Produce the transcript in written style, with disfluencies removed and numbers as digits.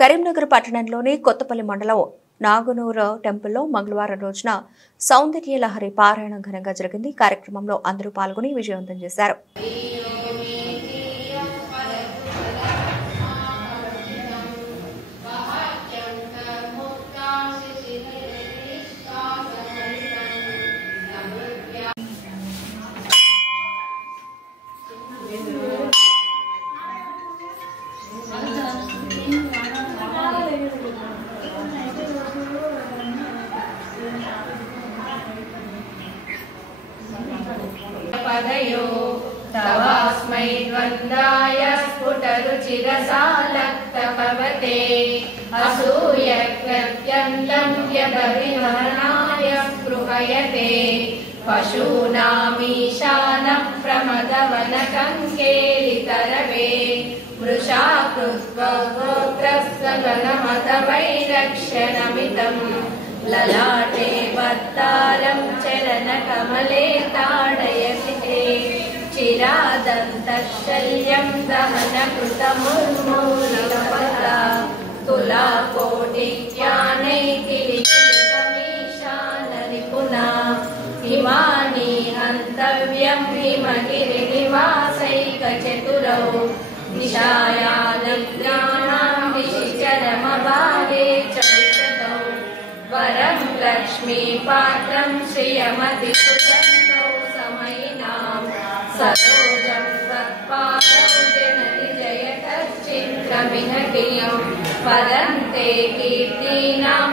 కరీంనగర్ పట్టణంలోని కొత్తపల్లి మండలం నాగనూరు టెంపుల్లో మంగళవారం రోజున సౌందర్య లహరి పారాయణం ఘనంగా జరిగింది. కార్యక్రమంలో అందరూ పాల్గొని విజయవంతం చేశారు. पदयो तवास्मै द्वन्द्वाय स्फुटरुचिरसालक्तपवते असूयकृत्यन्तं यदभिहरणाय स्पृहयते पशूनामीशानः प्रमदवनकङ्केलितरवे मृषा कृत्वा गोत्रस्वगणमतवैरक्षणमितम् ललाटे वत्तारं चरणकमले ताडयसि ते चिरादन्तशल्यं दहनकृतमुर्मूलपता तुलाकोटिज्ञानैतिलिखितमीशाननिपुना हिमानि हन्तव्यं हिमगिरिनिवासैकचतुरौ निशायानिद्राणां निशिचरमभागे च वरं लक्ष्मीपात्रं श्रियमतिसुचन्दौ समयिनां सरोजं त्वत्पादौ जननि जयतश्चित्रमिनतिं पदन्ते कीर्तीनां